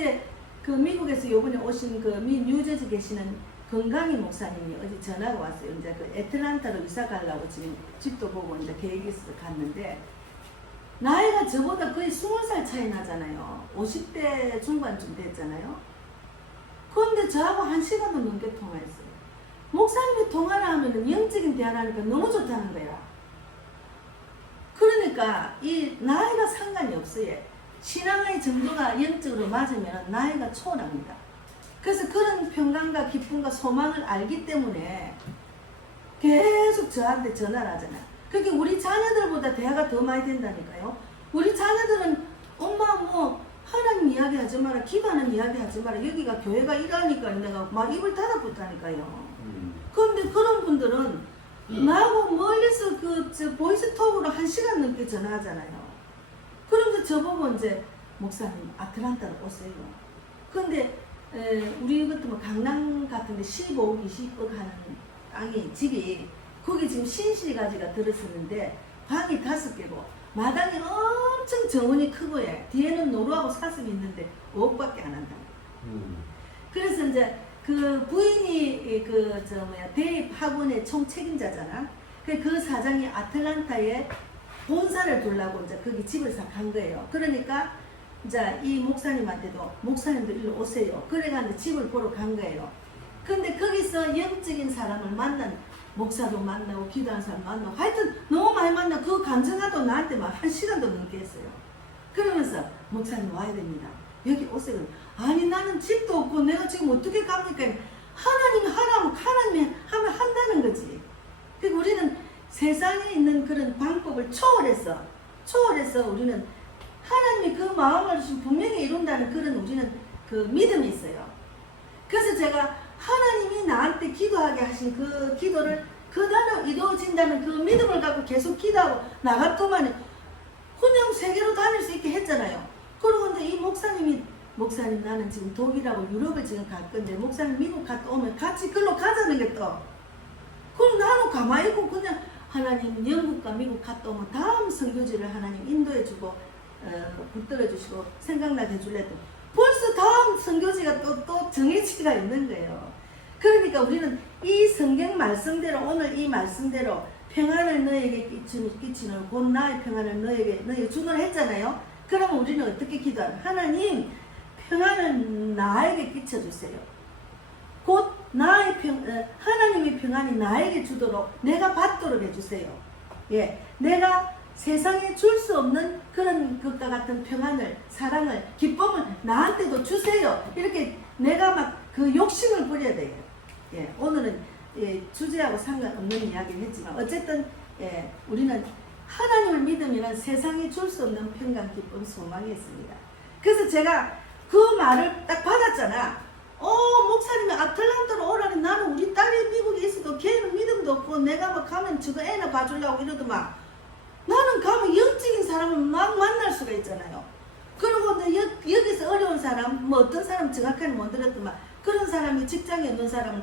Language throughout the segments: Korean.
어제 그 미국에서 요번에 오신 그 미 뉴저지 계시는 건강희 목사님이 어제 전화가 왔어요. 이제 그 애틀란타로 이사 가려고 지금 집도 보고 이제 계획이 있어서 갔는데, 나이가 저보다 거의 20살 차이 나잖아요. 50대 중반쯤 됐잖아요. 그런데 저하고 1시간도 넘게 통화했어요. 목사님이 통화를 하면은 영적인 대화를 하니까 너무 좋다는 거야. 그러니까 이 나이가 상관이 없어요. 신앙의 정도가 영적으로 맞으면 나이가 초월합니다. 그래서 그런 평강과 기쁨과 소망을 알기 때문에 계속 저한테 전화를 하잖아요. 그렇게 우리 자녀들보다 대화가 더 많이 된다니까요. 우리 자녀들은 엄마 뭐 하나님 이야기 하지 마라, 기도하는 이야기 하지 마라, 여기가 교회가 이러니까 내가 막 입을 닫아붙다니까요. 그런데 그런 분들은 나하고 멀리서 저 보이스톡으로 1시간 넘게 전화하잖아요. 그런데 저보고 이제 목사님 아틀란타로 오세요. 근데 우리 같은 뭐 강남 같은데 15억 20억 하는 땅이 집이 거기 지금 신시가지가 들었었는데 방이 5개고 마당이 엄청 정원이 크고 해. 뒤에는 노루하고 사슴이 있는데 5억밖에 안 한다. 그래서 이제 그 부인이 대입 학원의 총 책임자잖아. 그 사장이 아틀란타에 본사를 두려고 이제 거기 집을 싹 간 거예요. 그러니까 이제 이 목사님한테도 목사님도 일로 오세요. 그래가지고 집을 보러 간 거예요. 근데 거기서 영적인 사람을 만난 목사도 만나고 기도하는 사람 만나고 하여튼 너무 많이 만나고 그 간증하도 나한테 막 1시간도 넘게 했어요. 그러면서 목사님 와야 됩니다. 여기 오세요. 아니 나는 집도 없고 내가 지금 어떻게 갑니까? 하나님이 하라면 하나님이 하면 한다는 거지. 그러니까 우리는 세상에 있는 그런 방법을 초월해서 우리는 하나님이 그 마음을 분명히 이룬다는 그런 우리는 그 믿음이 있어요. 그래서 제가 하나님이 나한테 기도하게 하신 그 기도를 그대로 이루어진다는 그 믿음을 갖고 계속 기도하고 나갔더만 그냥 세계로 다닐 수 있게 했잖아요. 그러고 근데 이 목사님 나는 지금 독일하고 유럽을 지금 갈 건데 목사님 미국 갔다 오면 같이 글로 가자는 게 또. 그럼 나는 가만히 있고 그냥 하나님 영국과 미국 갔다 오면 다음 선교지를 하나님 인도해주고 붙들어주시고 생각나게 해줄래 또. 벌써 다음 선교지가 또 정해지가 있는 거예요. 그러니까 우리는 이 성경 말씀대로 오늘 이 말씀대로 평안을 너에게 끼치는 곧 나의 평안을 너에게 주노라 했잖아요. 그러면 우리는 어떻게 기도하나? 하나님 평안을 나에게 끼쳐주세요. 곧 하나님의 평안이 나에게 주도록 내가 받도록 해주세요. 예, 내가 세상에 줄 수 없는 그런 것과 같은 평안을, 사랑을, 기쁨을 나한테도 주세요. 이렇게 내가 막 그 욕심을 부려야 돼요. 예, 오늘은 주제하고 상관없는 이야기를 했지만 어쨌든 우리는 하나님을 믿으면 세상에 줄 수 없는 평강, 기쁨, 소망이 있습니다. 그래서 제가 그 말을 딱 받았잖아. 목사님이 아틀란타로 오라니 나는 우리 딸이 미국에 있어도 걔는 믿음도 없고 내가 뭐 가면 저거 애나 봐주려고 이러더만 나는 가면 영적인 사람을 막 만날 수가 있잖아요. 그리고 여기서 어려운 사람, 뭐 어떤 사람 정확하게 못 들었더만 그런 사람이 직장에 없는 사람을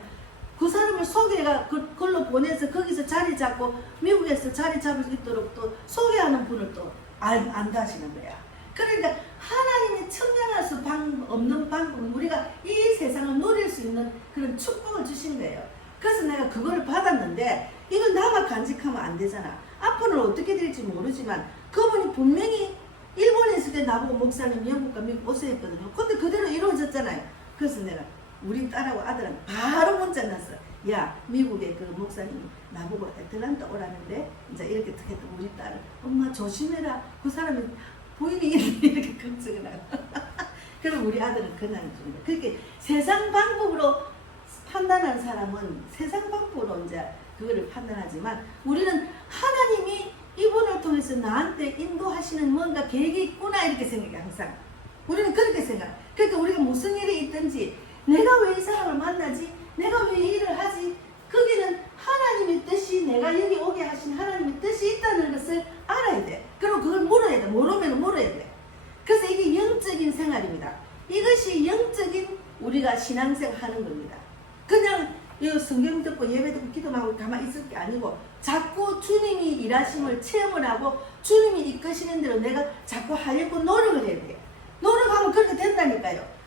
그 사람을 소개가 그걸로 보내서 거기서 자리 잡고 미국에서 자리 잡을 수 있도록 또 소개하는 분을 또 안다시는 거야. 그러니까 하나님이 청량할 수 없는 방법은 우리가 이 세상을 누릴 수 있는 그런 축복을 주신 거예요. 그래서 내가 그거를 받았는데 이건 나만 간직하면 안 되잖아. 앞으로는 어떻게 될지 모르지만 그분이 분명히 일본에 있을 때 나보고 목사님 영국과 미국 오세요 했거든요. 근데 그대로 이루어졌잖아요. 그래서 내가 우리 딸하고 아들한테 바로 문자 났어. 야, 미국의 그 목사님이 나보고 애틀란타 오라는데 이제 이렇게 했더니 우리 딸은 엄마 조심해라. 그 사람이 부인이 이렇게 걱정을 하고. 그럼 우리 아들은 그날 줍니다. 그렇게 세상 방법으로 판단하는 사람은 세상 방법으로 이제 그거를 판단하지만 우리는 하나님이 이분을 통해서 나한테 인도하시는 뭔가 계획이 있구나 이렇게 생각해 항상. 우리는 그렇게 생각. 그러니까 우리가 무슨 일이 있든지 내가 왜 이 사람을 만나지? 내가 왜 이 일을 하지? 거기는 하나님의 뜻이 내가 여기 오게 하신 하나님의 뜻이 있다는 것을 알아야 돼. 그리고 그걸 물어야 돼. 모르면 물어야 돼. 그래서 이게 영적인 생활입니다. 이것이 영적인 우리가 신앙생활 하는 겁니다. 그냥 이 성경 듣고 예배 듣고 기도만 하고 가만히 있을 게 아니고 자꾸 주님이 일하심을 체험을 하고 주님이 이끄시는 대로 내가 자꾸 하려고 노력을 해야 돼요. 노력하면 그렇게 된다니까요.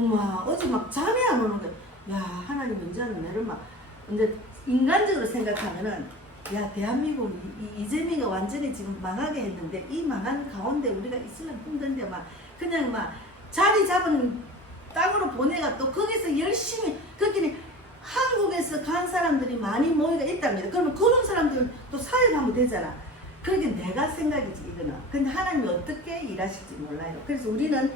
엄마 어제 막 잠이 안 오는 거야. 야 하나님 언제는 내를 막 근데 인간적으로 생각하면은 야 대한민국 이재명이 완전히 지금 망하게 했는데 이 망한 가운데 우리가 있으면 힘든데 막 그냥 막 자리 잡은 땅으로 보내가 또 거기서 열심히 거기는 한국에서 간 사람들이 많이 모이가 있답니다. 그러면 그런 사람들은 또 사역하면 되잖아. 그게 내가 생각이지 이거는. 근데 하나님이 어떻게 일하실지 몰라요. 그래서 우리는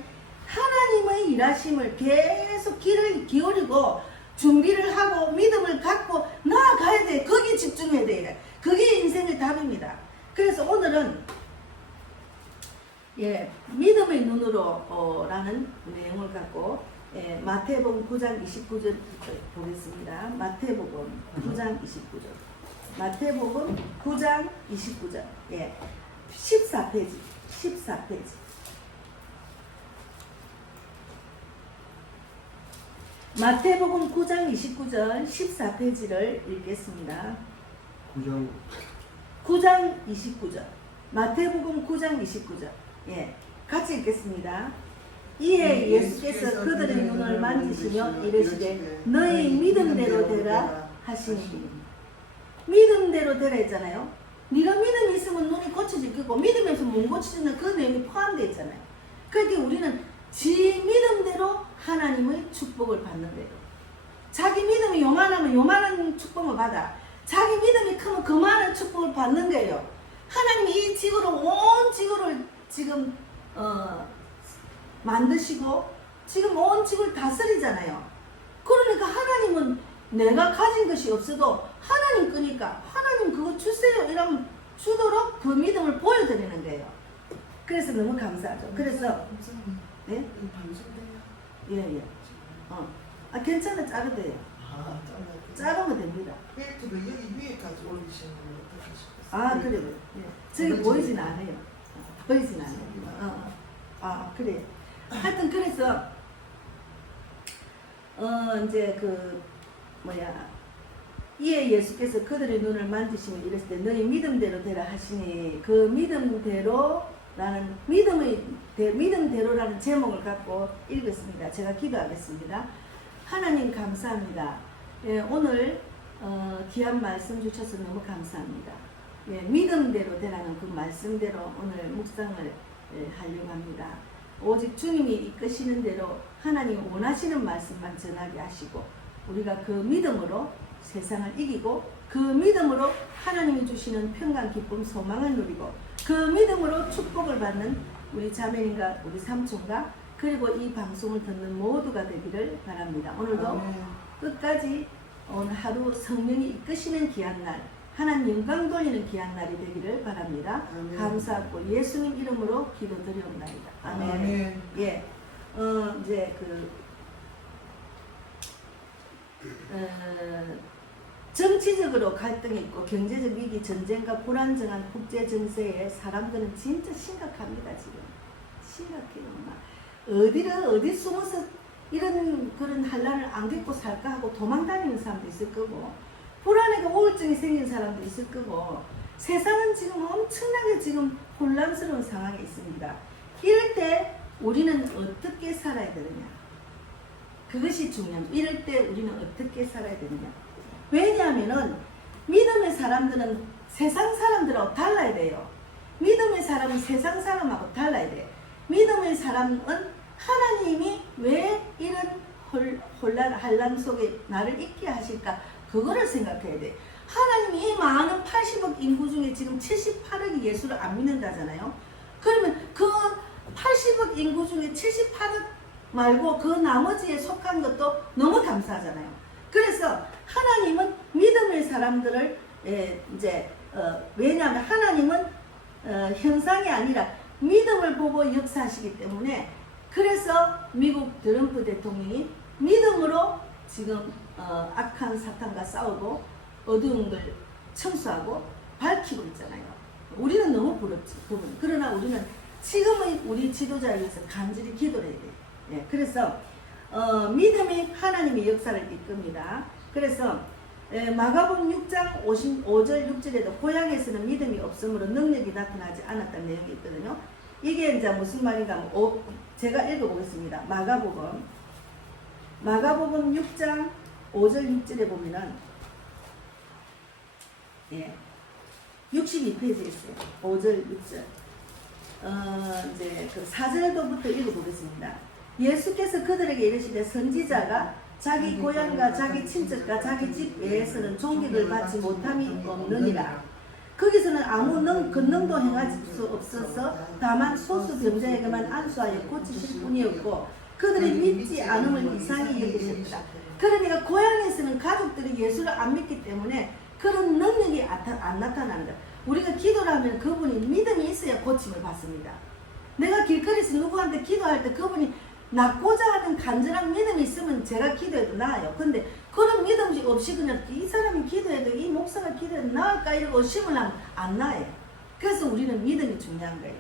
하나님의 일하심을 계속 귀를 기울이고 준비를 하고 믿음을 갖고 나아가야 돼. 거기에 집중해야 돼. 그게 인생의 답입니다. 그래서 오늘은 믿음의 눈으로 라는 내용을 갖고 마태복음 9장 29절 보겠습니다. 마태복음 9장 29절. 마태복음 9장 29절. 14페이지. 14페이지. 마태복음 9장 29절 14페이지를 읽겠습니다. 9장 29절. 마태복음 9장 29절. 같이 읽겠습니다. 이에 예수께서 그들의 눈을 만지시며 이르시되 너희 믿음대로 되라 하시니. 믿음대로 되라 했잖아요. 네가 믿음이 있으면 눈이 고쳐질 거고 믿음에서 못 고쳐지는 그 내용이 포함되어 있잖아요. 그러니까 우리는 지 믿음대로 하나님의 축복을 받는 대로. 자기 믿음이 요만하면 요만한 축복을 받아. 자기 믿음이 크면 그만한 축복을 받는 거예요. 하나님이 이 지구를 온 지구를 지금 만드시고 지금 온 지구를 다스리잖아요. 그러니까 하나님은 내가 가진 것이 없어도 하나님 거니까 하나님 그거 주세요 이러면 주도록 그 믿음을 보여드리는 거예요. 그래서 너무 감사하죠. 그래서 네? 예. 괜찮아. 자르도 돼요. 자르면 됩니다. 벨트를 여기 위에까지 올리시는 건 어떻게 하실까요? 그래요. 저기 보이진 않아요. 보이진 않아요. 그래. 하여튼 그래서 이제 이에 예수께서 그들의 눈을 만지시며 이랬을 때 너희 믿음대로 되라 하시니 그 믿음대로라는 믿음대로라는 제목을 갖고 읽었습니다. 제가 기도하겠습니다. 하나님 감사합니다. 오늘 귀한 말씀 주셔서 너무 감사합니다. 믿음대로 되라는 그 말씀대로 오늘 묵상을 하려고 합니다. 오직 주님이 이끄시는 대로 하나님 원하시는 말씀만 전하게 하시고 우리가 그 믿음으로 세상을 이기고 그 믿음으로 하나님이 주시는 평강, 기쁨, 소망을 누리고 그 믿음으로 축복을 받는 우리 자매님과 우리 삼촌과 그리고 이 방송을 듣는 모두가 되기를 바랍니다. 오늘도 끝까지 오늘 하루 성령이 이끄시는 귀한 날, 하나님 영광 돌리는 귀한 날이 되기를 바랍니다. 아멘. 감사하고 예수님 이름으로 기도드리옵나이다. 아멘. 아멘. 이제 정치적으로 갈등이 있고 경제적 위기, 전쟁과 불안정한 국제 정세에 사람들은 진짜 심각합니다. 지금 심각해요. 어디 숨어서 이런 그런 한란을 안 겪고 살까 하고 도망다니는 사람도 있을 거고 불안하고 우울증이 생긴 사람도 있을 거고 세상은 지금 엄청나게 지금 혼란스러운 상황에 있습니다. 이럴 때 우리는 어떻게 살아야 되느냐? 그것이 중요합니다. 이럴 때 우리는 어떻게 살아야 되느냐? 왜냐하면은 믿음의 사람들은 세상 사람들하고 달라야 돼요. 믿음의 사람은 세상 사람하고 달라야 돼요. 믿음의 사람은 하나님이 왜 이런 한란 속에 나를 있게 하실까? 그거를 생각해야 돼. 하나님이 이 많은 80억 인구 중에 지금 78억이 예수를 안 믿는다잖아요. 그러면 그 80억 인구 중에 78억 말고 그 나머지에 속한 것도 너무 감사하잖아요. 그래서 하나님은 믿음의 사람들을 왜냐하면 하나님은 현상이 아니라 믿음을 보고 역사하시기 때문에 그래서 미국 트럼프 대통령이 믿음으로 지금 악한 사탄과 싸우고 어두운 걸 청소하고 밝히고 있잖아요. 우리는 너무 부럽지. 그러나 우리는 지금의 우리 지도자에 위해서 간절히 기도를 해야 돼요. 그래서 믿음이 하나님의 역사를 이끕니다. 그래서 마가복음 6장 55절 6절에도 고향에서는 믿음이 없으므로 능력이 나타나지 않았다는 내용이 있거든요. 이게 이제 무슨 말인가 하면 제가 읽어보겠습니다. 마가복음 마가복음 6장 5절 6절에 보면은 62페이지에 있어요. 5절 6절. 이제 그 4절부터 읽어보겠습니다. 예수께서 그들에게 이르시되 선지자가 자기 고향과 자기 친척과 자기 집 외에서는 존경을 받지 못함이 없느니라. 거기서는 아무 권능도 행할 수 없어서 다만 소수 병자에게만 안수하여 고치실 뿐이었고 그들이 믿지 않음을 이상히 여기셨다. 그러니까 고향에서는 가족들이 예수를 안 믿기 때문에 그런 능력이 안 나타난다. 우리가 기도를 하면 그분이 믿음이 있어야 고침을 받습니다. 내가 길거리에서 누구한테 기도할 때 그분이 낫고자 하는 간절한 믿음이 있으면 제가 기도해도 나아요. 근데 그런 믿음이 없이 그냥 이 사람이 기도해도 이 목사가 기도해도 나을까 이러고 의심을 하면 안 나아요. 그래서 우리는 믿음이 중요한 거예요.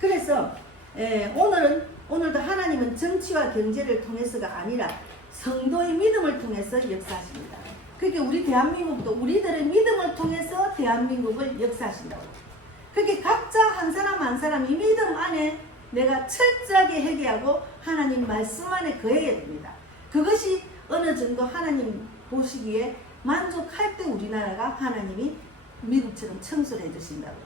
그래서 오늘도 하나님은 정치와 경제를 통해서가 아니라 성도의 믿음을 통해서 역사하십니다. 그렇게 우리 대한민국도 우리들의 믿음을 통해서 대한민국을 역사하신다고. 그렇게 각자 한 사람 한 사람 이 믿음 안에 내가 철저하게 회개하고 하나님 말씀 안에 거해야 됩니다. 그것이 어느 정도 하나님 보시기에 만족할 때 우리나라가 하나님이 미국처럼 청소를 해주신다고.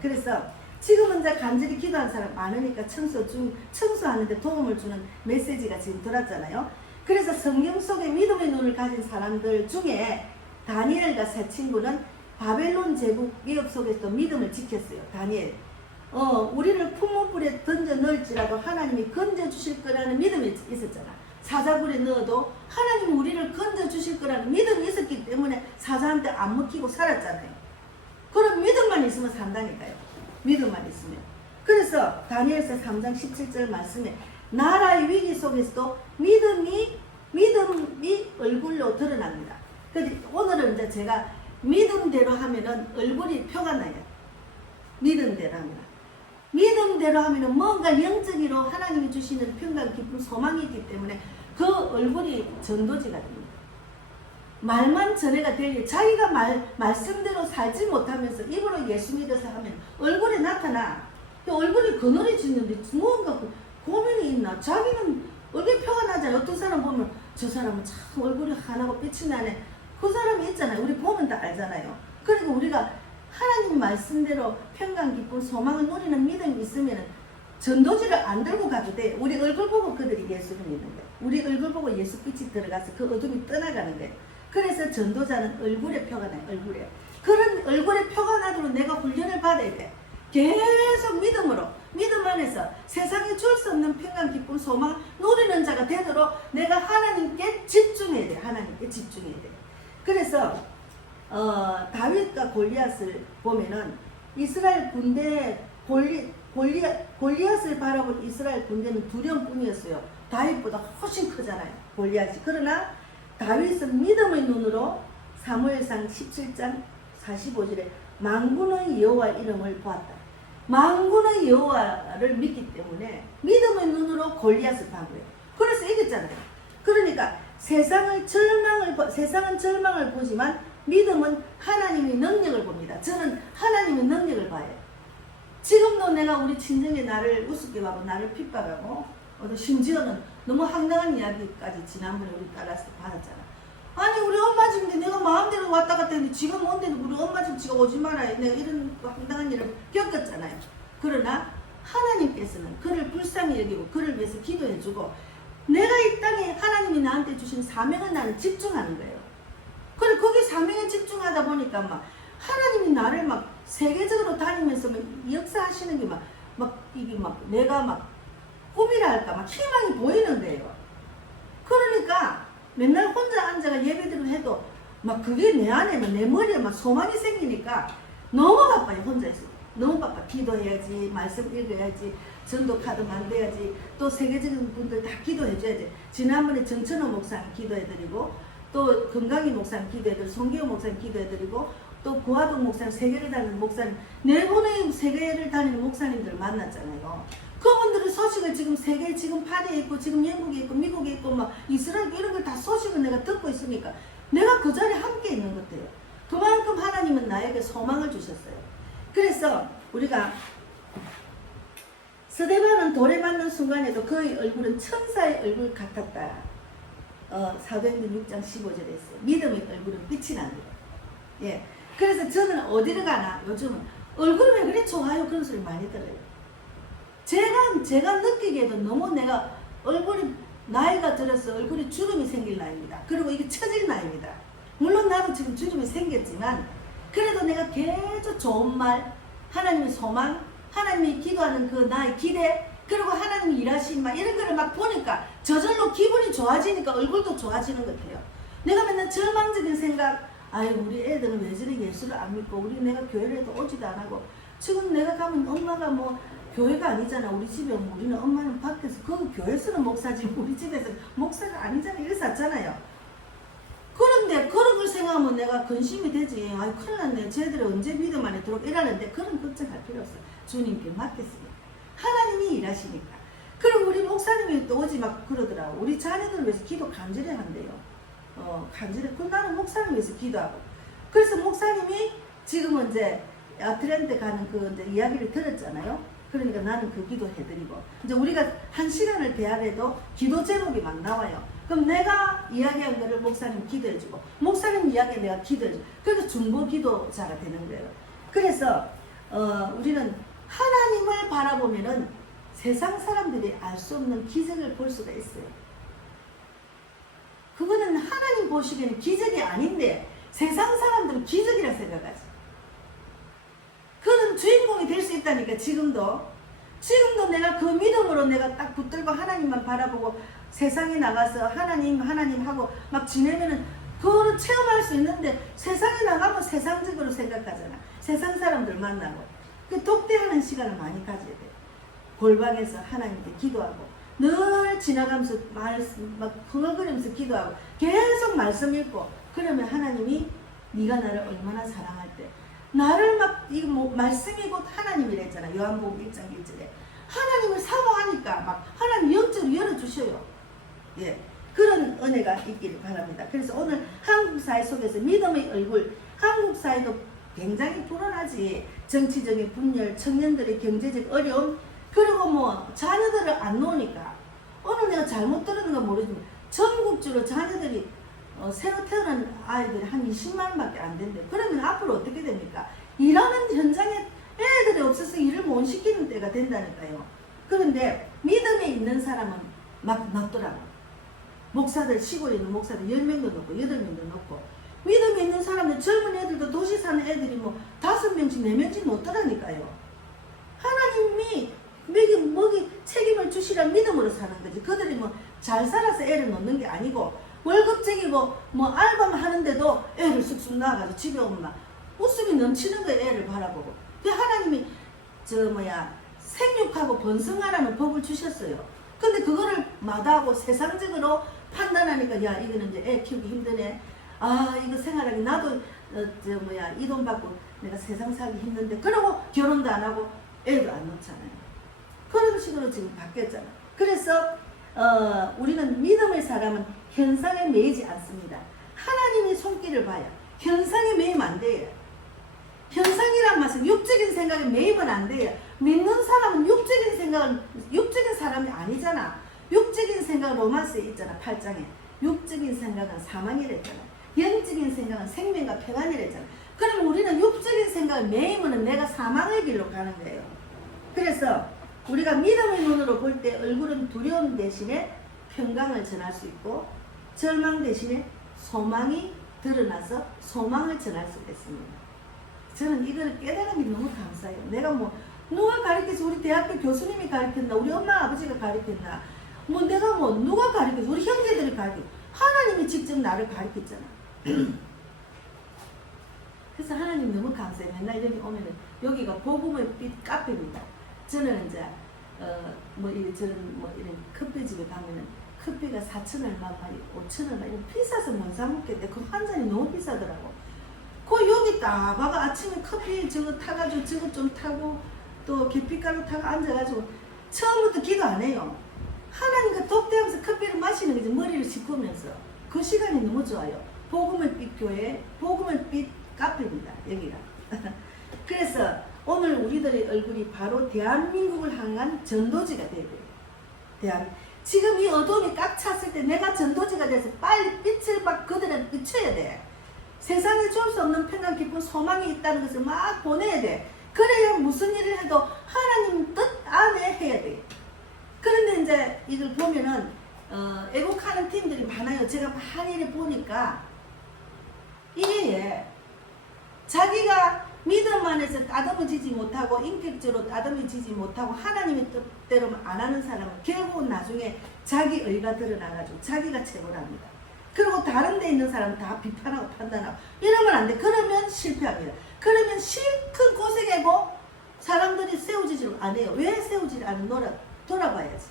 그래서 지금은 이제 간절히 기도하는 사람 많으니까 청소하는데 도움을 주는 메시지가 지금 들었잖아요. 그래서 성경 속에 믿음의 눈을 가진 사람들 중에 다니엘과 세 친구는 바벨론 제국 위협 속에서 믿음을 지켰어요. 다니엘. 우리를 풍문불에 던져 넣을지라도 하나님이 건져주실 거라는 믿음이 있었잖아. 사자굴에 넣어도 하나님이 우리를 건져주실 거라는 믿음이 있었기 때문에 사자한테 안 먹히고 살았잖아요. 그런 믿음만 있으면 산다니까요. 믿음만 있으면. 그래서 다니엘서 3장 17절 말씀에 나라의 위기 속에서도 믿음이 얼굴로 드러납니다. 근데 오늘은 이제 제가 믿음대로 하면은 얼굴이 표가 나요. 믿음대로 하면. 믿음대로 하면은 뭔가 영적으로 하나님이 주시는 평강, 기쁨, 소망이 있기 때문에 그 얼굴이 전도지가 됩니다. 말만 전해가 되려 자기가 말씀대로 살지 못하면서 입으로 예수 믿어서 하면 얼굴에 나타나. 얼굴이 그늘해지는데 뭔가 고민이 있나? 자기는 얼굴 표가 나잖아요. 어떤 사람 보면 저 사람은 참 얼굴이 환하고 빛이 나네. 그 사람이 있잖아요. 우리 보면 다 알잖아요. 그리고 우리가 하나님 말씀대로 평강, 기쁨, 소망을 누리는 믿음이 있으면 전도지를 안 들고 가도 돼. 우리 얼굴 보고 그들이 예수를 믿는 거예요. 우리 얼굴 보고 예수 빛이 들어가서 그 어둠이 떠나가는 거예요. 그래서 전도자는 얼굴에 표가 나요. 얼굴에. 그런 얼굴에 표가 나도록 내가 훈련을 받아야 돼. 계속 믿음으로 믿음 안에서 세상에 줄 수 없는 평강, 기쁨, 소망 누리는 자가 되도록 내가 하나님께 집중해야 돼. 하나님께 집중해야 돼. 그래서 다윗과 골리앗을 보면은 이스라엘 군대 골리앗을 바라본 이스라엘 군대는 두려움뿐이었어요. 다윗보다 훨씬 크잖아요. 골리앗이. 그러나 다윗은 믿음의 눈으로 사무엘상 17장 45절에 만군의 여호와 이름을 보았다. 만군의 여호와를 믿기 때문에 믿음의 눈으로 골리앗을 본 거예요. 그래서 이겼잖아요. 그러니까 세상은 절망을 보지만 믿음은 하나님의 능력을 봅니다. 저는 하나님의 능력을 봐요. 지금도 내가 우리 친정에 나를 우습게 하고 나를 핍박하고 심지어는 너무 황당한 이야기까지 지난번에 우리 딸한테 받았잖아. 아니 우리 엄마 집인데 내가 마음대로 왔다 갔다 했는데 지금 뭔데도 우리 엄마 집 지가 오지 말아요. 내가 이런 황당한 일을 겪었잖아요. 그러나 하나님께서는 그를 불쌍히 여기고 그를 위해서 기도해주고 내가 이 땅에 하나님이 나한테 주신 사명을 나는 집중하는 거예요. 그래 거기 사명에 집중하다 보니까 막 하나님이 나를 막 세계적으로 다니면서 막 역사하시는 게 막 이게 막 내가 막 꿈이라 할까 막 희망이 보이는 거예요. 그러니까 맨날 혼자 앉아가 예배드리고 해도 막 그게 내 안에 내 머리에 막 소망이 생기니까 너무 바빠요. 혼자 있어. 너무 바빠. 기도해야지, 말씀 읽어야지, 전도 카드 만들어야지, 또 세계적인 분들 다 기도해줘야지. 지난번에 정천호 목사님 기도해드리고, 또 건강희 목사님 기도해드리고, 송기호 목사님 기도해드리고, 또 고화동 목사님, 세계를 다니는 목사님, 네 분의 세계를 다니는 목사님들을 만났잖아요. 그분들의 소식을 지금 세계 지금 파리에 있고, 지금 영국에 있고, 미국에 있고, 막 이스라엘 이런 걸 다 소식을 내가 듣고 있으니까 내가 그 자리에 함께 있는 것 같아요. 그만큼 하나님은 나에게 소망을 주셨어요. 그래서 우리가 스데반은 돌에 맞는 순간에도 그의 얼굴은 천사의 얼굴 같았다. 사도행전 6장 15절에 있어요. 믿음의 얼굴은 빛이 납니다. 예. 그래서 저는 어디를 가나 요즘은 얼굴이 왜 그래 좋아요 그런 소리 많이 들어요. 제가 느끼기에도 너무 내가 얼굴이 나이가 들어서 얼굴에 주름이 생길 나이입니다. 그리고 이게 처질 나이입니다. 물론 나도 지금 주름이 생겼지만 그래도 내가 계속 좋은 말, 하나님의 소망, 하나님이 기도하는 그 나의 기대, 그리고 하나님이 일하신 말 이런 거를 막 보니까 저절로 기분이 좋아지니까 얼굴도 좋아지는 것 같아요. 내가 맨날 절망적인 생각, 아유 우리 애들은 왜 저리 예수를 안 믿고 우리 내가 교회를 해도 오지도 안 하고 지금 내가 가면 엄마가 뭐 교회가 아니잖아. 우리 집에 우리는 엄마는 밖에서 그 교회에서는 목사지 우리 집에서 목사가 아니잖아. 이랬었잖아요. 그런데 그런 걸 생각하면 내가 근심이 되지. 아이 큰일 났네. 쟤들이 언제 믿음 안에 들어오고 이러는데 그런 걱정할 필요 없어. 주님께 맡겼으니까. 하나님이 일하시니까. 그리고 우리 목사님이 또 오지 막 그러더라고. 우리 자녀들 위해서 기도 간절히 한대요. 간절히. 그 나는 목사님 위해서 기도하고. 그래서 목사님이 지금은 이제 아틀랜타 가는 그 이제 이야기를 들었잖아요. 그러니까 나는 그 기도 해드리고 이제 우리가 한 시간을 대하래도 기도 제목이 막 나와요. 그럼 내가 이야기한 거를 목사님 기도해주고 목사님 이야기 내가 기도해주고 그래서 중보 기도자가 되는 거예요. 그래서 우리는 하나님을 바라보면은 세상 사람들이 알 수 없는 기적을 볼 수가 있어요. 그거는 하나님 보시기에는 기적이 아닌데 세상 사람들은 기적이라 생각하지. 그런 주인공이 될 수 있다니까. 지금도 내가 그 믿음으로 내가 딱 붙들고 하나님만 바라보고 세상에 나가서 하나님 하고 막 지내면은 그거를 체험할 수 있는데 세상에 나가면 세상적으로 생각하잖아. 세상 사람들 만나고 그 독대하는 시간을 많이 가져야 돼. 골방에서 하나님께 기도하고 늘 지나가면서 막 흥얼거리면서 기도하고 계속 말씀 읽고 그러면 하나님이 네가 나를 얼마나 사랑할 때 나를 막 이거 뭐 말씀이 곧 하나님이라 했잖아. 요한복음 1장 1절에 하나님을 사모하니까 막 하나님 영적으로 열어주셔요. 예, 그런 은혜가 있기를 바랍니다. 그래서 오늘 한국 사회 속에서 믿음의 얼굴, 한국 사회도 굉장히 불안하지. 정치적인 분열, 청년들의 경제적 어려움, 그리고 뭐 자녀들을 안 놓으니까 오늘 내가 잘못 들었는 건 모르지만 전국적으로 자녀들이 새로 태어난 아이들이 한 20만 밖에 안 된대. 그러면 앞으로 어떻게 됩니까? 일하는 현장에 애들이 없어서 일을 못 시키는 때가 된다니까요. 그런데 믿음에 있는 사람은 막 넣더라고. 목사들, 시골에 있는 목사들 10명도 넣고 8명도 넣고 믿음에 있는 사람들, 젊은 애들도 도시 사는 애들이 뭐 5명씩 4명씩 넣더라니까요. 하나님이 먹이 책임을 주시라 믿음으로 사는 거지. 그들이 뭐 잘 살아서 애를 넣는 게 아니고 월급쟁이고 뭐 알바만 하는데도 애를 쑥쑥 낳아가지고 집에 오면 막 웃음이 넘치는 거예요. 애를 바라보고. 그 하나님이 생육하고 번성하라는 법을 주셨어요. 근데 그거를 마다하고 세상적으로 판단하니까 야 이거는 이제 애 키우기 힘드네. 아 이거 생활하기 나도 이 돈 받고 내가 세상 살기 힘든데 그러고 결혼도 안 하고 애도 안 낳잖아요. 그런 식으로 지금 바뀌었잖아. 그래서 우리는 믿음의 사람은 현상에 매이지 않습니다. 하나님의 손길을 봐야 현상에 매이면 안 돼요. 현상이란 말은 육적인 생각에 매이면 안 돼요. 믿는 사람은 육적인 사람이 아니잖아. 육적인 생각은 로마서에 있잖아. 8장에 육적인 생각은 사망이랬잖아. 영적인 생각은 생명과 평안이랬잖아. 그럼 우리는 육적인 생각에 매이면 내가 사망의 길로 가는 거예요. 그래서 우리가 믿음의 눈으로 볼 때 얼굴은 두려움 대신에 평강을 전할 수 있고 절망 대신에 소망이 드러나서 소망을 전할 수 있습니다. 저는 이걸 깨달은 게 너무 감사해요. 내가 뭐 누가 가르쳐서 우리 대학교 교수님이 가르쳤나 우리 엄마 아버지가 가르쳤나 뭐 내가 뭐 누가 가르쳐서 우리 형제들이 가르쳐 하나님이 직접 나를 가르쳤잖아. 그래서 하나님 너무 감사해요. 맨날 여기 오면은 여기가 복음의 빛 카페입니다. 저는 이제 저는 이런 커피집에 가면은 커피가 4,000 얼마, 5,000 얼마 이런 비싸서 못 사 먹겠대. 그 한 잔이 너무 비싸더라고. 그 여기 딱 봐가 아침에 커피 저거 타가지고 저거 좀 타고 또 계피가루 타고 앉아가지고 처음부터 기도 안 해요. 하나님과 독대하면서 커피를 마시는 거지. 머리를 짚으면서 그 시간이 너무 좋아요. 복음의 빛 교회, 복음의 빛 카페입니다. 여기가. 그래서 오늘 우리들의 얼굴이 바로 대한민국을 향한 전도지가 돼야 돼요. 지금 이 어둠이 꽉 찼을 때 내가 전도지가 돼서 빨리 빛을 막 그들은 비춰야 돼. 세상에 줄 수 없는 평안, 기쁨, 소망이 있다는 것을 막 보내야 돼. 그래야 무슨 일을 해도 하나님 뜻 안에 해야 돼. 그런데 이제 이걸 보면은 애국하는 팀들이 많아요. 제가 많이 보니까 이게 자기가 믿음 안에서 따듬어지지 못하고 인격적으로 따듬어지지 못하고 하나님의 뜻대로 안 하는 사람은 결국은 나중에 자기 의가 드러나가지고 자기가 최고랍니다. 그리고 다른 데 있는 사람은 다 비판하고 판단하고 이러면 안 돼. 그러면 실패합니다. 그러면 실컷 고생하고 사람들이 세워지지 안 해요. 왜 세우지를 않는 돌아봐야지.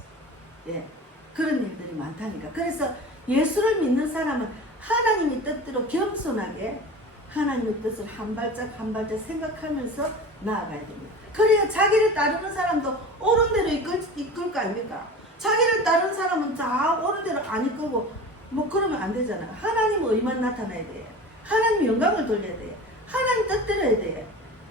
예, 그런 일들이 많다니까. 그래서 예수를 믿는 사람은 하나님의 뜻대로 겸손하게 하나님의 뜻을 한 발짝 한 발짝 생각하면서 나아가야 됩니다. 그래야 자기를 따르는 사람도 옳은 대로 이끌 거 아닙니까? 자기를 따르는 사람은 다 옳은 대로 안 이끌고 뭐 그러면 안 되잖아요. 하나님 의만 나타나야 돼요. 하나님 영광을 돌려야 돼요. 하나님 뜻대로 해야 돼요.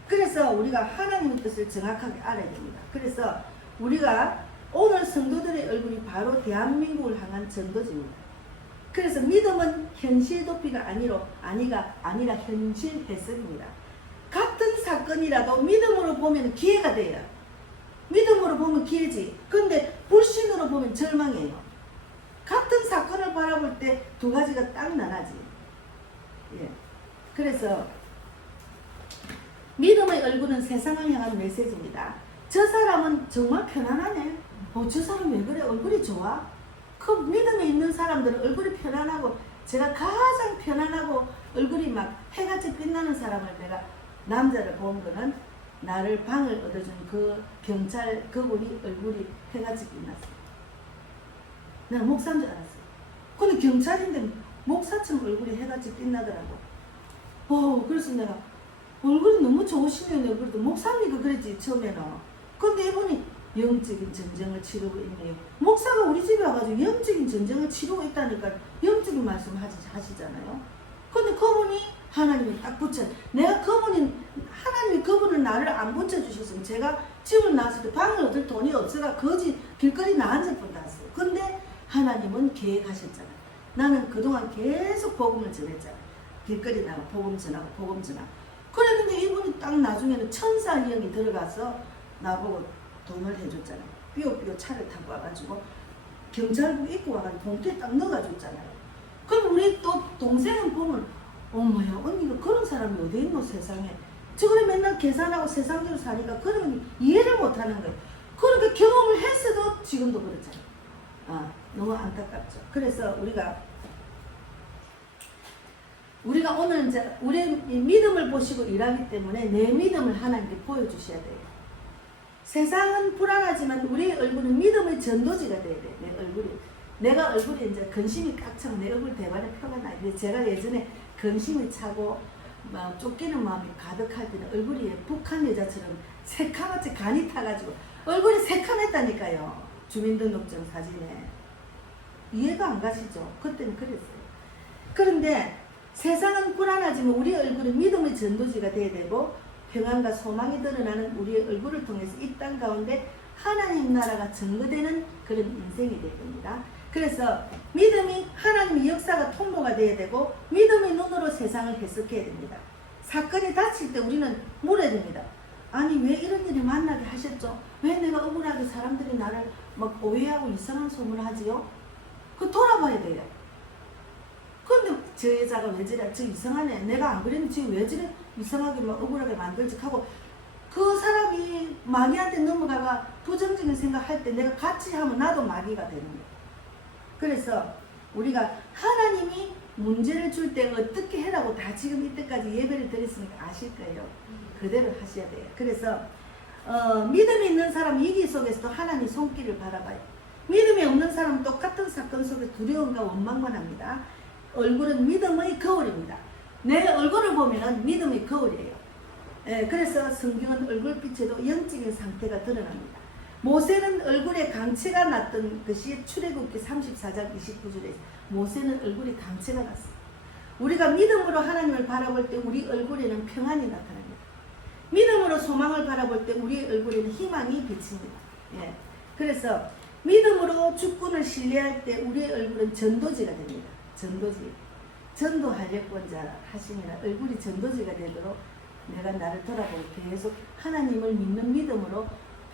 그래서 우리가 하나님의 뜻을 정확하게 알아야 됩니다. 그래서 우리가 오늘 성도들의 얼굴이 바로 대한민국을 향한 전도지입니다. 그래서 믿음은 현실 도피가 아니라 현실 해석입니다. 같은 사건이라도 믿음으로 보면 기회가 돼요. 믿음으로 보면 기회지. 근데 불신으로 보면 절망이에요. 같은 사건을 바라볼 때 두 가지가 딱 나눠지. 예. 그래서 믿음의 얼굴은 세상을 향한 메시지입니다. 저 사람은 정말 편안하네. 저 사람 왜 그래? 얼굴이 좋아? 그 믿음에 있는 사람들은 얼굴이 편안하고, 제가 가장 편안하고 얼굴이 막 해같이 빛나는 사람을 내가 남자를 본 거는 나를 방을 얻어준 그 경찰 그분이 얼굴이 해같이 빛났어. 나는 목사인 줄 알았어. 근데 경찰인데 목사처럼 얼굴이 해같이 빛나더라고. 그래서 내가 얼굴이 너무 좋으시네요. 그래도 목사님이니까 그랬지 처음에는. 근데 이분이 영적인 전쟁을 치르고 있네요. 목사가 우리 집에 와가지고 영적인 전쟁을 치르고 있다니까 영적인 말씀 하시잖아요. 근데 그분이 하나님이 딱 붙여. 내가 하나님이 그분을 나를 안 붙여주셨으면 제가 집을 나왔을 때 방을 얻을 돈이 없어가 거지 길거리 나 앉을 뻔 났어요. 근데 하나님은 계획하셨잖아. 나는 그동안 계속 복음을 전했잖아. 길거리 나가 복음 전하고. 그랬는데 이분이 딱 나중에는 천사 영이 들어가서 나보고 돈을 해줬잖아. 삐요삐요 차를 타고 와가지고 경찰국 입고 와가지고 봉투에 딱 넣어줬잖아요. 그럼 우리 또 동생은 보면 어머야 언니가 그런 사람이 어디 있노 세상에. 저걸 맨날 계산하고 세상대로 사니까 그런 이해를 못하는 거예요. 그렇게 경험을 했어도 지금도 그렇잖아요. 너무 안타깝죠. 그래서 우리가 오늘 이제 우리의 믿음을 보시고 일하기 때문에 내 믿음을 하나님께 보여주셔야 돼요. 세상은 불안하지만 우리의 얼굴은 믿음의 전도지가 돼야 돼. 내가 얼굴이 이제 근심이 꽉 차고 내 얼굴 대발에 표가 나. 근데 제가 예전에 근심이 차고 막 쫓기는 마음이 가득할 때는 얼굴이 북한 여자처럼 새카맣게 간이 타가지고 얼굴이 새카맸다니까요. 주민등록증 사진에. 이해가 안 가시죠? 그때는 그랬어요. 그런데 세상은 불안하지만 우리 얼굴은 믿음의 전도지가 돼야 되고 평안과 소망이 드러나는 우리의 얼굴을 통해서 이 땅 가운데 하나님 나라가 증거되는 그런 인생이 되야 됩니다. 그래서 믿음이 하나님의 역사가 통로가 돼야 되고 믿음의 눈으로 세상을 해석해야 됩니다. 사건이 닥칠 때 우리는 물어야 됩니다. 아니 왜 이런 일이 만나게 하셨죠? 왜 내가 억울하게 사람들이 나를 막 오해하고 이상한 소문을 하지요? 그 돌아봐야 돼요. 근데 저 여자가 왜 저래? 저 이상하네. 내가 안 그랬는데 지금 왜 저래? 이상하게 막 억울하게 만들지 하고 그 사람이 마귀한테 넘어가가 부정적인 생각할 때 내가 같이 하면 나도 마귀가 되는 거예요. 그래서 우리가 하나님이 문제를 줄 때 어떻게 해라고 다 지금 이때까지 예배를 드렸으니까 아실 거예요. 그대로 하셔야 돼요. 그래서 믿음이 있는 사람은 위기 속에서도 하나님 손길을 바라봐요. 믿음이 없는 사람은 똑같은 사건 속에 두려움과 원망만 합니다. 얼굴은 믿음의 거울입니다. 내 얼굴을 보면 믿음의 거울이에요. 그래서 성경은 얼굴빛에도 영적인 상태가 드러납니다. 모세는 얼굴에 강체가 났던 것이 출애굽기 34장 29절에 모세는 얼굴에 강체가 났어요. 우리가 믿음으로 하나님을 바라볼 때 우리 얼굴에는 평안이 나타납니다. 믿음으로 소망을 바라볼 때 우리 얼굴에는 희망이 비칩니다. 그래서 믿음으로 주권을 신뢰할 때 우리의 얼굴은 전도지가 됩니다. 전도지. 전도하려권자 하시면 얼굴이 전도지가 되도록 내가 나를 돌아보고 계속 하나님을 믿는 믿음으로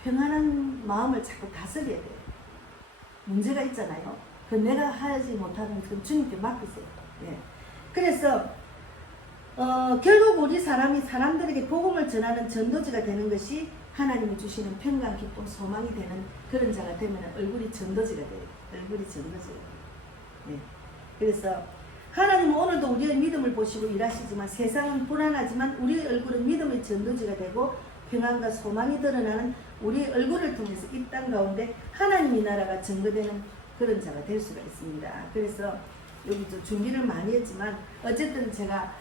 평안한 마음을 자꾸 다스려야 돼요. 문제가 있잖아요. 그 내가 하지 못하는 그 주님께 맡기세요. 예. 그래서 결국 우리 사람이 사람들에게 복음을 전하는 전도지가 되는 것이 하나님이 주시는 평강, 기쁨, 소망이 되는 그런 자가 되면 얼굴이 전도지가 돼요. 얼굴이 전도지가 돼요. 예. 그래서 하나님은 오늘도 우리의 믿음을 보시고 일하시지만 세상은 불안하지만 우리의 얼굴은 믿음의 전도지가 되고 평안과 소망이 드러나는 우리의 얼굴을 통해서 이 땅 가운데 하나님의 나라가 증거되는 그런 자가 될 수가 있습니다. 그래서 여기 좀 준비를 많이 했지만 어쨌든 제가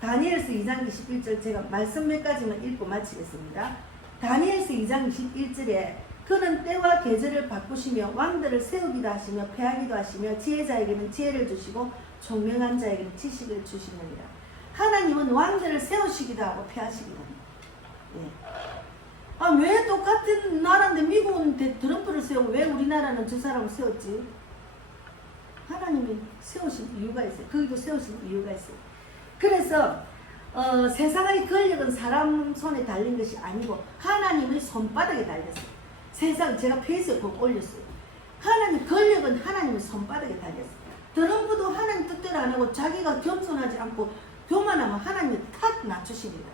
다니엘서 2장 21절 제가 말씀 몇 가지만 읽고 마치겠습니다. 다니엘서 2장 21절에 그는 때와 계절을 바꾸시며 왕들을 세우기도 하시며 패하기도 하시며 지혜자에게는 지혜를 주시고 총명한 자에게는 지식을 주시느니라. 하나님은 왕들을 세우시기도 하고 패하시기도 합니다. 예. 왜 똑같은 나라인데 미국은 트럼프를 세우고 왜 우리나라는 저 사람을 세웠지? 하나님이 세우신 이유가 있어요. 거기도 세우신 이유가 있어요. 그래서 세상의 권력은 사람 손에 달린 것이 아니고 하나님의 손바닥에 달렸어요. 세상 제가 페이스에 꼭 올렸어요. 하나님 권력은 하나님의 손바닥에 달렸어요. 트럼프도 하나님 뜻대로 안 하고 자기가 겸손하지 않고 교만하면 하나님이 탁 낮추십니다.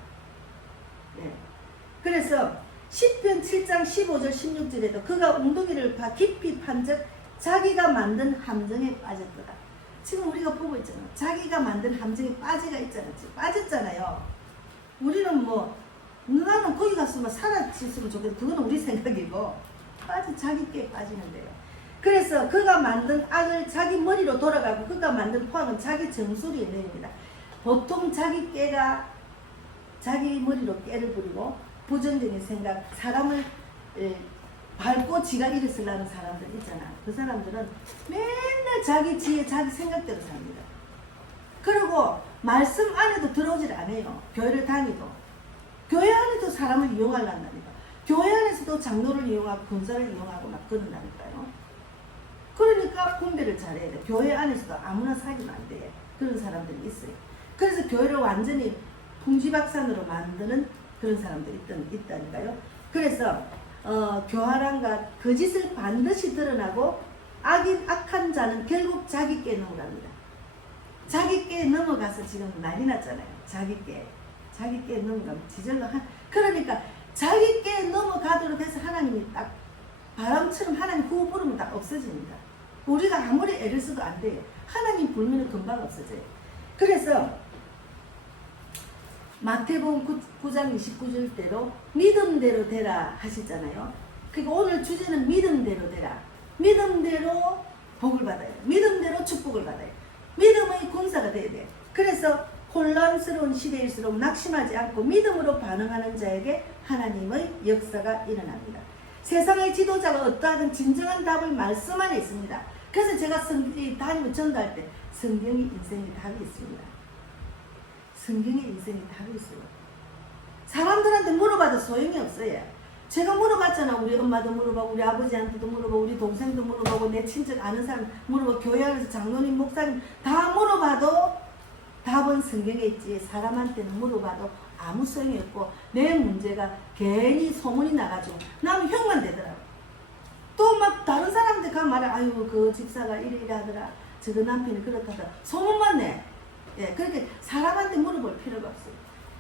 예. 그래서 시편 7장 15절 16절에도 그가 웅덩이를 깊이 판즉 자기가 만든 함정에 빠졌더라. 지금 우리가 보고 있잖아. 자기가 만든 함정에 빠졌잖아요. 우리는 나는 거기 갔으면 사라졌으면 좋겠다. 그건 우리 생각이고 자기께 빠지는데요. 그래서 그가 만든 악을 자기 머리로 돌아가고 그가 만든 포악은 자기 정수리에 내립니다. 보통 자기 깨가 자기 머리로 깨를 부리고 부정적인 생각, 사람을 밟고 지가 일으키려는 사람들 있잖아. 그 사람들은 맨날 자기 지혜, 자기 생각대로 삽니다. 그리고 말씀 안에도 들어오질 않아요. 교회를 다니도. 교회 안에도 사람을 이용하려니까. 교회 안에서도 장로를 이용하고 권사를 이용하고 막 그런다니까요. 그러니까 분별을 잘해야 돼. 교회 안에서도 아무나 사귀면 안 돼. 그런 사람들이 있어요. 그래서 교회를 완전히 풍지박산으로 만드는 그런 사람들이 있다니까요. 그래서 교활함과 거짓을 반드시 드러나고 악한 자는 결국 자기께 넘어갑니다. 자기께 넘어가서 지금 난리 났잖아요. 자기께 넘어가면 지절로 그러니까 자기께 넘어가도록 해서 하나님이 딱 바람처럼 하나님 구호 부르면 딱 없어집니다. 우리가 아무리 애를 써도 안 돼요. 하나님 불면 금방 없어져요. 그래서 마태복음 9장 29절대로 믿음대로 되라 하시잖아요. 그러니까 오늘 주제는 믿음대로 되라. 믿음대로 복을 받아요. 믿음대로 축복을 받아요. 믿음의 군사가 돼야 돼요. 그래서 혼란스러운 시대일수록 낙심하지 않고 믿음으로 반응하는 자에게 하나님의 역사가 일어납니다. 세상의 지도자가 어떠하든 진정한 답을 말씀 안에 있습니다. 그래서 제가 다니면 전도할 때 성경이 인생의 답이 있습니다. 성경의 인생의 답이 있어요. 사람들한테 물어봐도 소용이 없어요. 제가 물어봤잖아. 우리 엄마도 물어보고 우리 아버지한테도 물어보고 우리 동생도 물어보고 내 친척 아는 사람 물어보고 교회 안에서 장로님 목사님 다 물어봐도 답은 성경에 있지. 사람한테는 물어봐도 아무 소용이 없고 내 문제가 괜히 소문이 나가지고 나는 형만 되더라고. 또 막 다른 사람들 가면 말해. 아유 그 집사가 이래 하더라. 저거 남편이 그렇다더라. 소문만 내. 예, 그렇게 사람한테 물어볼 필요가 없어요.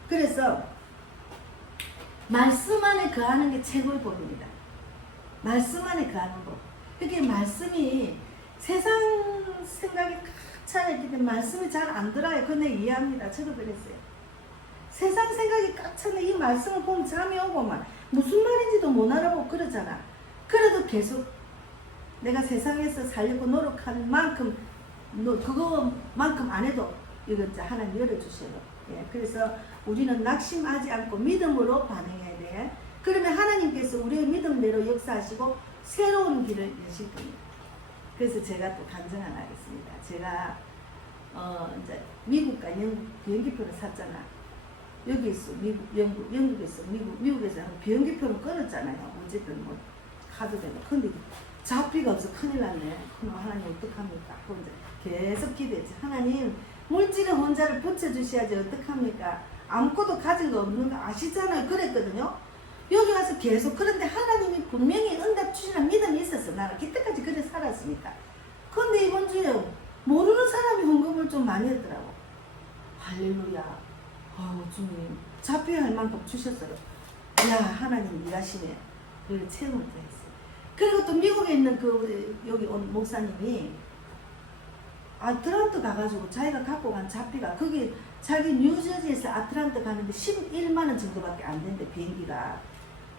그래서 말씀 안에 거하는 게 최고의 법입니다. 말씀 안에 거하는 법. 그렇게 말씀이 세상 생각이 꽉 차있기 때문에 말씀이 잘 안 들어요. 그건 이해합니다. 저도 그랬어요. 세상 생각이 꽉 차면 이 말씀을 보면 잠이 오고 막 무슨 말인지도 못 알아보고 그러잖아. 그래도 계속 내가 세상에서 살려고 노력한 만큼 그거만큼 안 해도 이건 하나님 열어주셔요. 예, 그래서 우리는 낙심하지 않고 믿음으로 반응해야 돼. 그러면 하나님께서 우리의 믿음대로 역사하시고 새로운 길을 여실 겁니다. 그래서 제가 또 간증 하나 하겠습니다. 제가 이제 미국과 영국 비행기표를 샀잖아. 여기 있어. 영국에서 미국에서 비행기표를 끊었잖아요. 어쨌든 가도 되고. 근데 잡비가 없어. 큰일 났네. 그럼 하나님 어떡합니까? 그럼 이제 계속 기도했지. 하나님, 물질의 혼자를 붙여주셔야지 어떡합니까? 아무것도 가진 거 없는 거 아시잖아요. 그랬거든요. 여기 와서 계속. 그런데 하나님이 분명히 응답 주시는 믿음이 있었어. 나는 그때까지 그래 살았으니까. 근데 이번 주에 모르는 사람이 헌금을 좀 많이 했더라고. 할렐루야. 주님, 잡혀야 할 만큼 주셨어요. 야, 하나님 일하시네. 그걸 체험을 또 했어요. 그리고 또 미국에 있는 여기 온 목사님이 아틀란타 가가지고 자기가 갖고 간 잡비가 거기 자기 뉴저지에서 아틀란타 가는데 11만원 정도밖에 안 된대, 비행기가.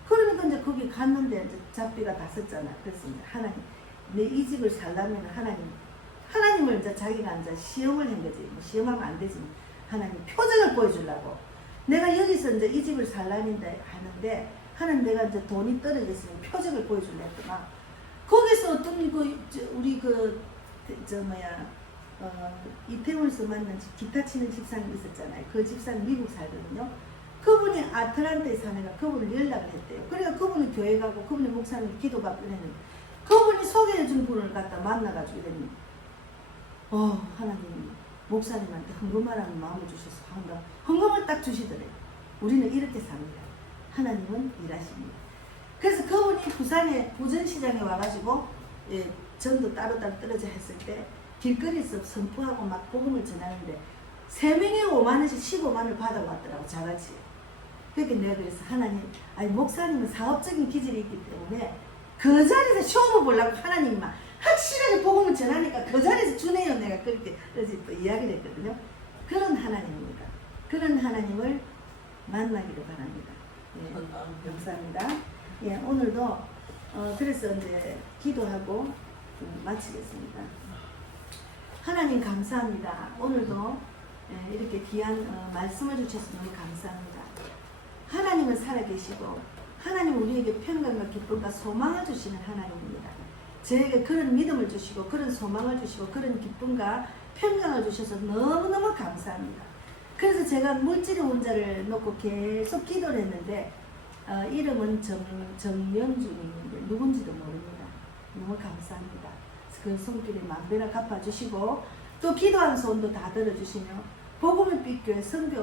그러니까 이제 거기 갔는데 이제 잡비가 다 썼잖아. 그래서 이제 하나님, 내 이 집을 살려면 하나님을 이제 자기가 이제 시험을 한 거지. 뭐 시험하면 안 되지. 하나님 표정을 보여주려고. 내가 여기서 이제 이 집을 살라는데 하는데, 하나님 내가 이제 돈이 떨어졌으면 표정을 보여주려 했더만. 거기서 어떤 우리 이태원에서 만난 기타 치는 집사님 있었잖아요. 그 집사님 미국 살거든요. 그분이 아틀란타에 사니까 그분을 연락을 했대요. 그러니까 그분이 교회 가고 그분이 목사님 기도 받고 했는데, 그분이 소개해준 분을 갖다 만나가지고 이랬는데, 하나님 목사님한테 헌금하라는 마음을 주셔서 헌금을 딱 주시더래요. 우리는 이렇게 삽니다. 하나님은 일하십니다. 그래서 그분이 부산에 부전시장에 와가지고 전도 따로따로 떨어져 했을 때 길거리에서 선포하고 막 복음을 전하는데 3명이 5만원씩 15만원을 받아왔더라고, 자같이. 그렇게 내가 그래서 하나님, 아니 목사님은 사업적인 기질이 있기 때문에 그 자리에서 시험을 보려고 하나님만 확실하게 복음을 전하니까 그 자리에서 주네요. 내가 그렇게 어제 또 이야기를 했거든요. 그런 하나님입니다. 그런 하나님을 만나기를 바랍니다. 예, 감사합니다. 예, 오늘도 그래서 이제 기도하고 마치겠습니다. 하나님 감사합니다. 오늘도 이렇게 귀한 말씀을 주셔서 너무 감사합니다. 하나님은 살아계시고 하나님 우리에게 평강과 기쁨과 소망을 주시는 하나님입니다. 저에게 그런 믿음을 주시고 그런 소망을 주시고 그런 기쁨과 평강을 주셔서 너무너무 감사합니다. 그래서 제가 물질의 혼자를 놓고 계속 기도를 했는데 이름은 정명준님인데 누군지도 모릅니다. 너무 감사합니다. 그 손길에 만배나 갚아주시고 또 기도하는 손도 다 들어주시며 복음의 빛교회 선교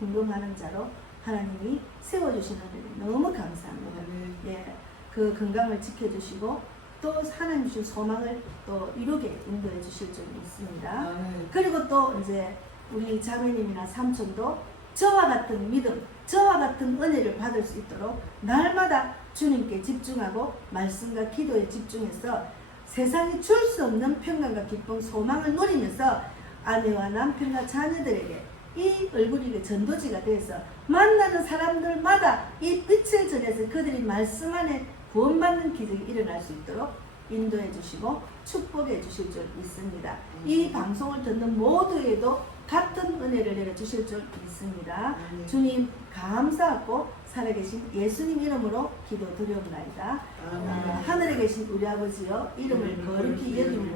헌금하는 자로 하나님이 세워주시는 데 너무 감사합니다. 예, 그 건강을 지켜주시고 또 하나님 주신 소망을 또 이루게 인도해 주실 줄 믿습니다. 그리고 또 이제 우리 자매님이나 삼촌도 저와 같은 믿음, 저와 같은 은혜를 받을 수 있도록 날마다 주님께 집중하고 말씀과 기도에 집중해서 세상이 줄 수 없는 평강과 기쁨, 소망을 누리면서 아내와 남편과 자녀들에게 이 얼굴이 전도지가 돼서 만나는 사람들마다 이 빛을 전해서 그들이 말씀 안에 구원받는 기적이 일어날 수 있도록 인도해 주시고 축복해 주실 줄 믿습니다. 이 방송을 듣는 모두에도 같은 은혜를 내려 주실 줄 믿습니다. 주님 감사하고 살아계신 예수님 이름으로 기도드리옵나이다. 하늘에 계신 우리 아버지여, 이름을 거룩히 여김을